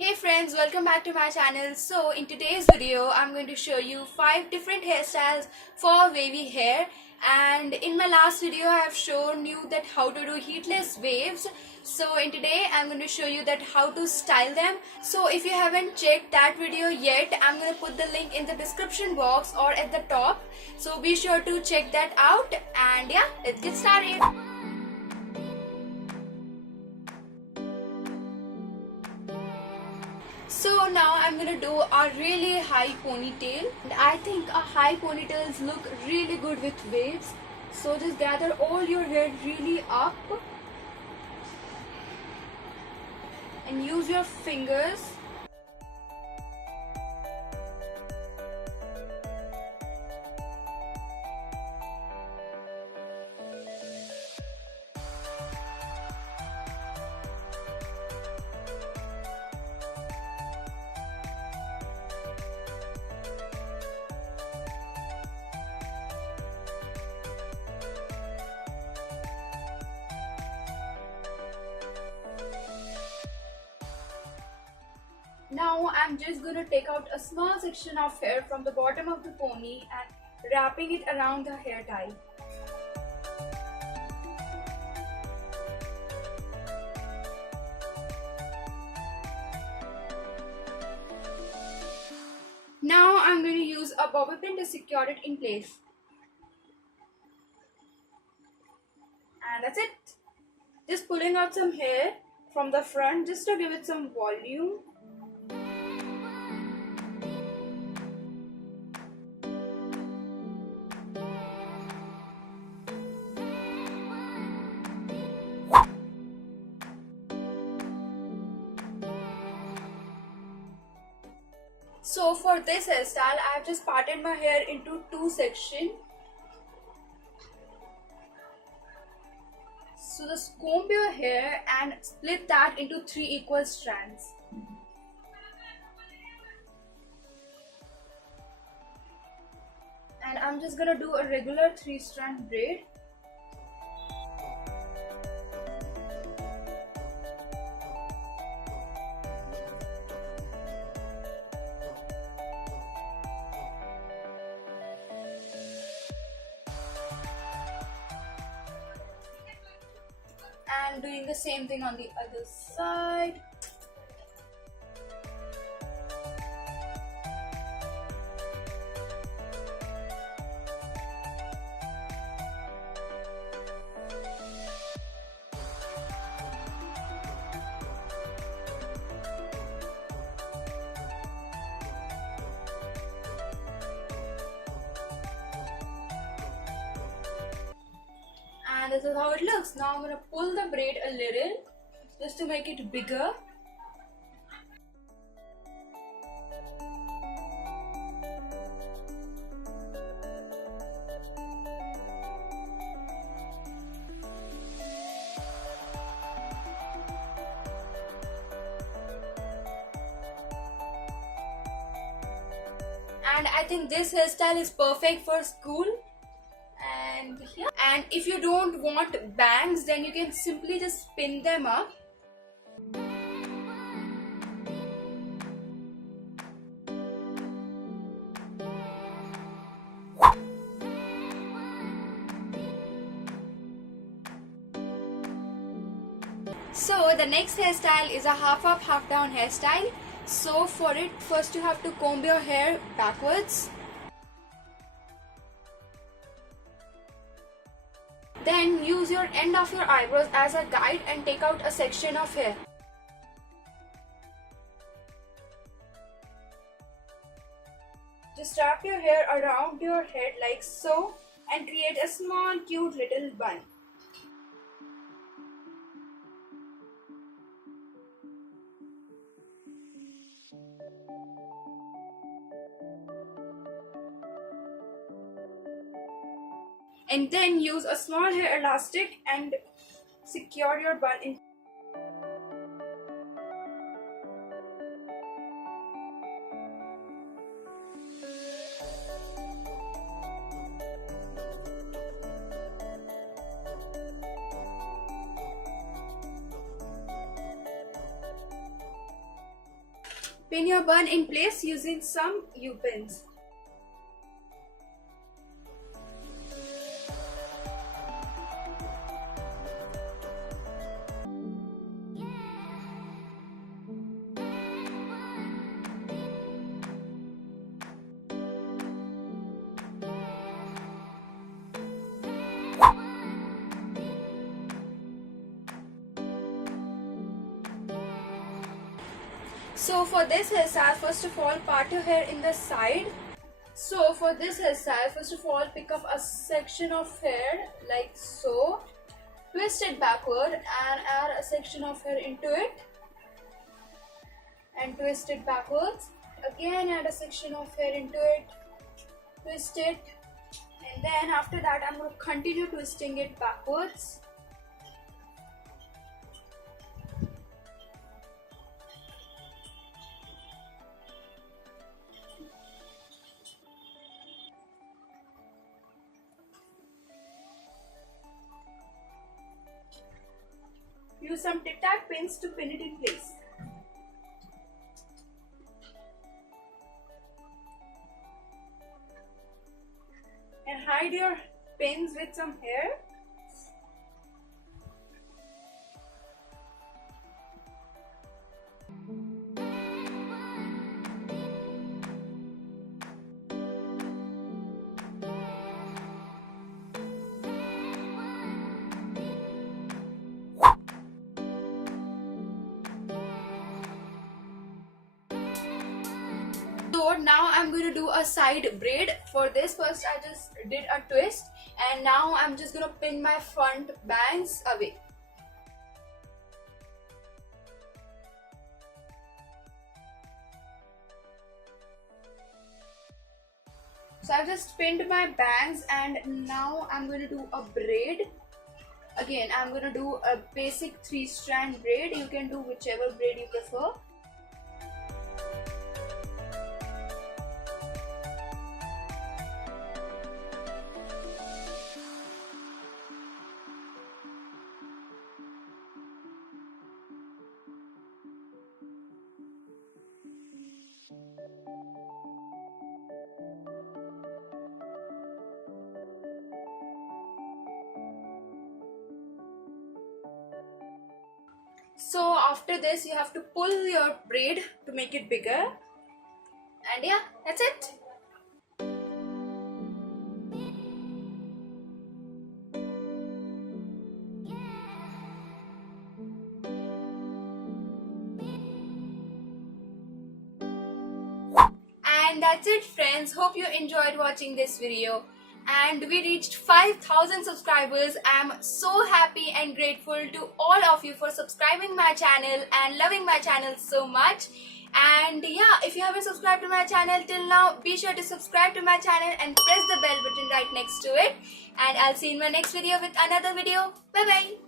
Hey friends, welcome back to my channel. So in today's video I'm going to show you 5 different hairstyles for wavy hair, and in my last video I have shown you that how to do heatless waves. So in today I'm going to show you that how to style them. So if you haven't checked that video yet, I'm going to put the link in the description box or at the top. So be sure to check that out, and yeah, let's get started. So now I'm gonna do a really high ponytail, and I think a high ponytails look really good with waves. So just gather all your hair really up and use your fingers. Now I'm just gonna take out a small section of hair from the bottom of the pony and wrapping it around the hair tie. Now I'm going to use a bobby pin to secure it in place. And that's it. Just pulling out some hair from the front just to give it some volume. So for this hairstyle, I have just parted my hair into two sections. So just comb your hair and split that into 3 equal strands. And I'm just gonna do a regular 3-strand braid. And doing the same thing on the other side. And this is how it looks. Now I'm going to pull the braid a little just to make it bigger. And I think this hairstyle is perfect for school. And yeah. And if you don't want bangs, then you can simply just pin them up. So the next hairstyle is a half up, half down hairstyle. So for it, first you have to comb your hair backwards. Then use your end of your eyebrows as a guide and take out a section of hair. Just wrap your hair around your head like so and create a small cute little bun. And then use a small hair elastic and secure your bun in. Pin your bun in place using some U-pins. So for this hairstyle, first of all, part your hair in the side. So for this hairstyle, first of all, pick up a section of hair like so, twist it backward and add a section of hair into it and twist it backwards. Again add a section of hair into it, twist it, and then after that I'm going to continue twisting it backwards. Use some tic-tac pins to pin it in place. And hide your pins with some hair. So now I'm going to do a side braid. For this, first I just did a twist and now I'm just going to pin my front bangs away. So I've just pinned my bangs and now I'm going to do a braid. Again, I'm going to do a basic 3-strand braid. You can do whichever braid you prefer. So after this you have to pull your braid to make it bigger, and yeah, that's it. And that's it, friends. Hope you enjoyed watching this video. And we reached 5,000 subscribers. I'm so happy and grateful to all of you for subscribing my channel and loving my channel so much. And yeah, if you haven't subscribed to my channel till now, be sure to subscribe to my channel and press the bell button right next to it. And I'll see you in my next video with another video. Bye bye.